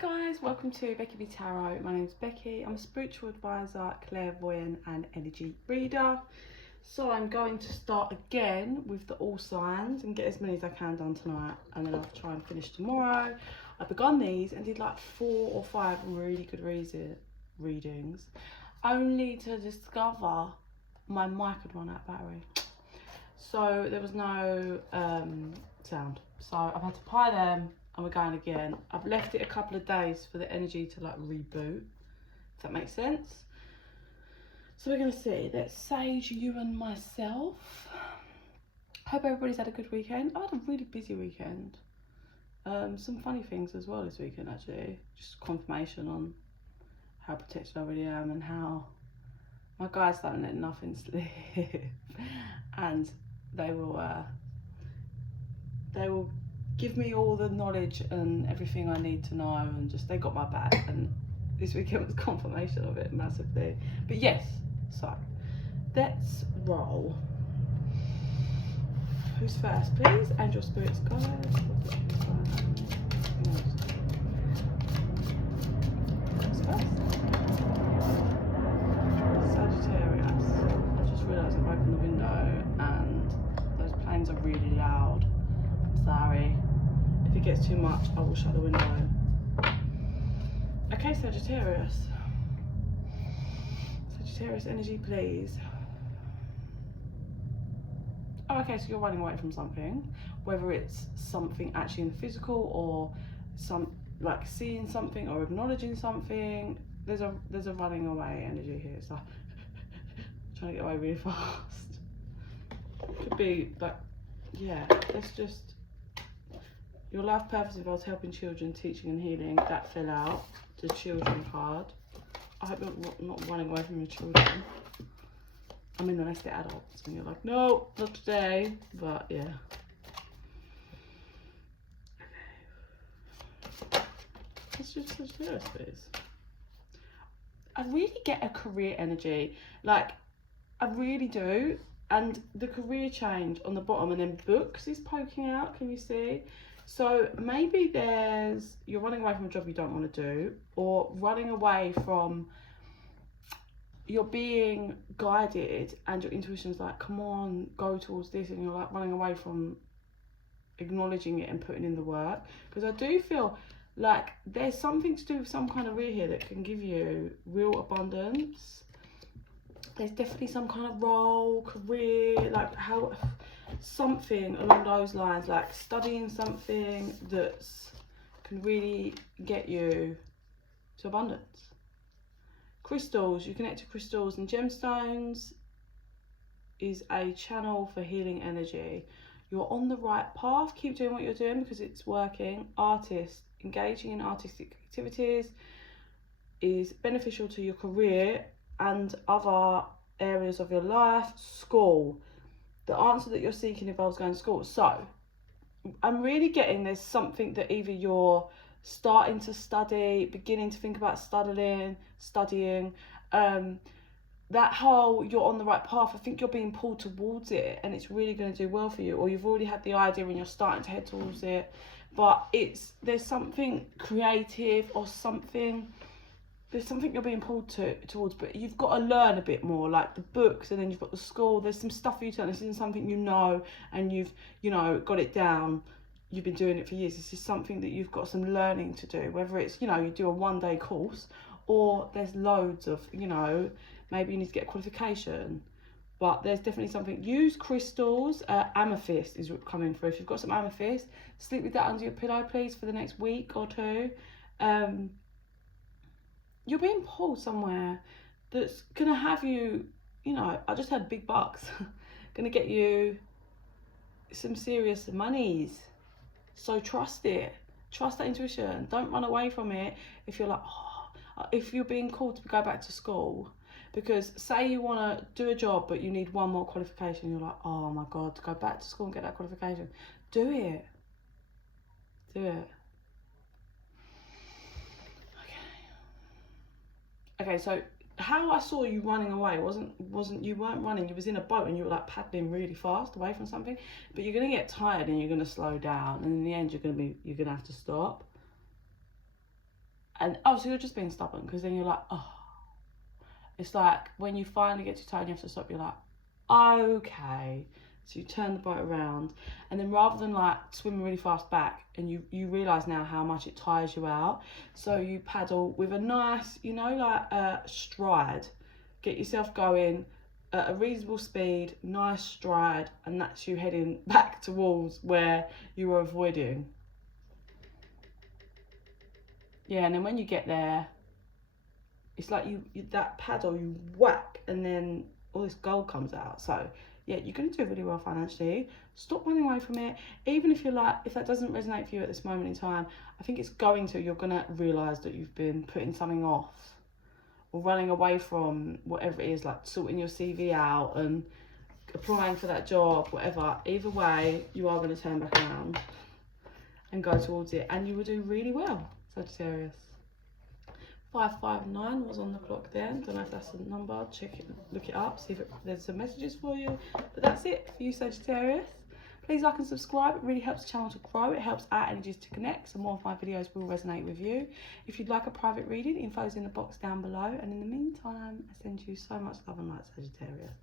guys, welcome to Becky Tarot. My name's Becky. I'm a spiritual advisor, clairvoyant and energy reader. So I'm going to start again with the all signs and get as many as I can done tonight, and then I'll try and finish tomorrow. I begun these and did like 4 or 5 really good readings, only to discover my mic had run out of battery. So there was no sound. So I've had to buy them and we're going again. I've left it a couple of days for the energy to like reboot, if that makes sense. So we're going to see. Let's Sage, you and myself. Hope everybody's had a good weekend. I had a really busy weekend. Some funny things as well this weekend actually. Just confirmation on how protected I really am and how my guys don't let nothing slip. And they will give me all the knowledge and everything I need to know, and just they got my back, and this weekend was confirmation of it massively. But yes, so let's roll. Who's first, please? Angel Spirits guys. Who's first? Sagittarius. I just realised I've opened the window and those planes are really loud. I'm sorry. If it gets too much, I will shut the window. Okay, Sagittarius. Sagittarius energy, please. Oh, okay, so you're running away from something, whether it's something actually in the physical or some like seeing something or acknowledging something. There's a running away energy here. So trying to get away really fast. Could be, but yeah, let's just. Your life purpose involves helping children, teaching and healing. That fell out. The children card. I hope you're not running away from your children. I mean, unless they're adults and you're like, no, not today. But yeah. Okay. Let's just Sagittarius, please. I really get a career energy. Like, I really do. And the career change on the bottom, and then books is poking out. Can you see? So maybe you're running away from a job you don't want to do, or running away from, you're being guided and your intuition's like, come on, go towards this, and you're like running away from acknowledging it and putting in the work. Because I do feel like there's something to do with some kind of career here that can give you real abundance. There's definitely some kind of role, career, like something along those lines, like studying something that can really get you to abundance. Crystals, you connect to crystals and gemstones is a channel for healing energy. You're on the right path. Keep doing what you're doing because it's working. Artist, engaging in artistic activities is beneficial to your career and other areas of your life. School, the answer that you're seeking involves going to school. So I'm really getting there's something that either you're starting to study, beginning to think about studying, that whole you're on the right path. I think you're being pulled towards it and it's really going to do well for you, or you've already had the idea and you're starting to head towards it, but there's something creative or something. There's something you're being pulled towards, but you've got to learn a bit more, like the books, and then you've got the school. There's some stuff for you to learn. This isn't something you know, and you've, got it down. You've been doing it for years. This is something that you've got some learning to do, whether it's, you do a one-day course, or there's loads of, maybe you need to get a qualification. But there's definitely something. Use crystals. Amethyst is coming through. If you've got some amethyst, sleep with that under your pillow, please, for the next week or two. You're being pulled somewhere that's going to have you, I just had big bucks, going to get you some serious monies. So trust it. Trust that intuition. Don't run away from it if you're like, if you're being called to go back to school. Because say you want to do a job, but you need one more qualification. You're like, oh my God, to go back to school and get that qualification. Do it. Do it. Okay, so how I saw you running away wasn't you weren't running, you was in a boat and you were like paddling really fast away from something, but you're gonna get tired and you're gonna slow down, and in the end you're gonna have to stop. And oh, so you're just being stubborn, because then you're like, oh. It's like when you finally get too tired and you have to stop, you're like, okay. So you turn the boat around, and then rather than like swimming really fast back, and you realise now how much it tires you out, so you paddle with a nice, you know, like stride. Get yourself going at a reasonable speed, nice stride, and that's you heading back towards where you were avoiding. Yeah, and then when you get there, it's like you that paddle, you whack, and then all this gold comes out. So yeah, you're going to do really well financially. Stop running away from it. Even if you're like, if that doesn't resonate for you at this moment in time, I think it's going to. You're going to realise that you've been putting something off or running away from whatever it is, like sorting your CV out and applying for that job, whatever. Either way, you are going to turn back around and go towards it, and you will do really well, Sagittarius. 559 was on the clock there. Don't know if that's the number. Check it, look it up, see if there's some messages for you. But that's it for you, Sagittarius. Please like and subscribe. It really helps the channel to grow. It helps our energies to connect, so more of my videos will resonate with you. If you'd like a private reading, info's in the box down below. And in the meantime, I send you so much love and light, Sagittarius.